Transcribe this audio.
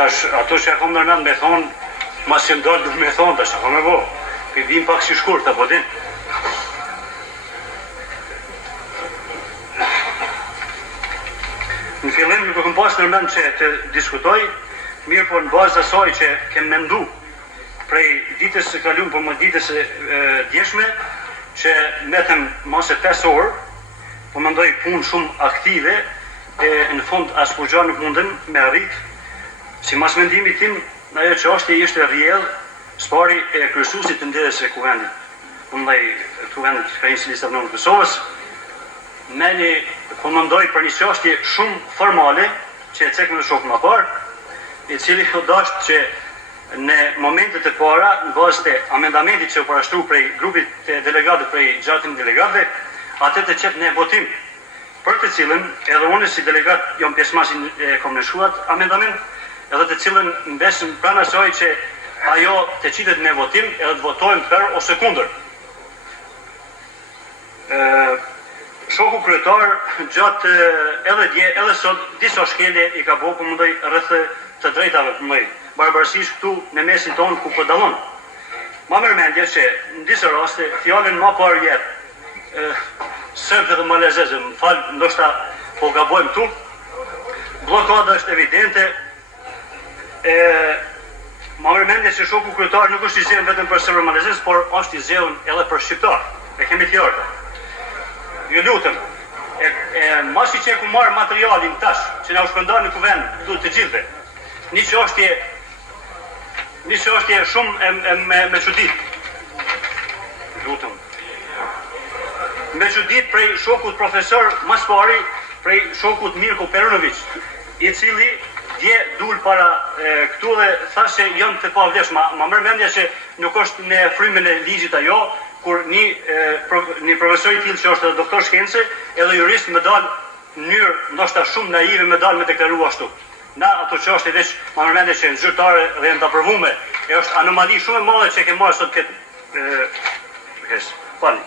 tash ato që e kom nërmend me thonë, mas që ndalë duke me thonë, tash ka me bo. Për vim pak si shkurt, apo din. Në fillim nuk e kom pas nërmend që të diskutoj, mirë po në bazë asaj që kem mendu prej ditës së kaluar, por më ditës së djeshme, që metëm mase 5 orë, po mendoj punë shumë aktive, e në fund as kur gjë nuk mundem me arrit, si mas mendimi tim, ajo që ishte rrjedh, spari e kryesuesit të ndërës së kuvendit. Ndaj kuvendit ka një lista në Kosovës, me një komandoj për një çështje shumë formale, që e cekëm në shokë më parë, i cili dashtë që në momentet e para, në bazë të amendamentit që u parashtru prej grupit të delegatëve, prej gjatin delegatëve, atë të qetë në votim, për të cilën edhe unë si delegat jam pjesëmarrësi e kom lëshuat amendament, edhe të cilën mbesëm pranë asaj që ajo të qitet në votim edhe të votojmë për ose kundër. Shoku kryetar gjatë edhe sot disa shkelje i ka bëu po mundoj rreth të drejtave për mëj, barbarësisht këtu në mesin tonë ku po dallon. Ma mërmendje që në disa raste fjalën më parë jetë sërbë dhe malezeze, më falë, ndoshta po gabojmë tu, blokada është evidente, ma mërmendje që shoku kryetar nuk është i zgjedhur vetëm për sërbë malezeze, por është i zgjedhur edhe për shqiptar. E kemi të qartë. Ju lutem, masi që e ku marrë materialin tash, që na u shpërndar në kuvend këtu të gjithve, një çështje shumë me çudit. Lutem. Me çudit prej shokut profesor mas pari, prej shokut Mirko Perunović, i cili dje dul para këtu dhe thashë se janë të pavlefshme. Ma merr mendja që nuk është në frymën e ligjit ajo, kur një profesor i tillë që është doktor shkencë, edhe jurist më dal në mënyrë ndoshta shumë naive më dal me deklaruar ashtu. Na ato çështje veç ma merr mendja që në zyrtare dhe janë të aprovume, është anomali shumë e madhe që ke marrë sot këtë falni.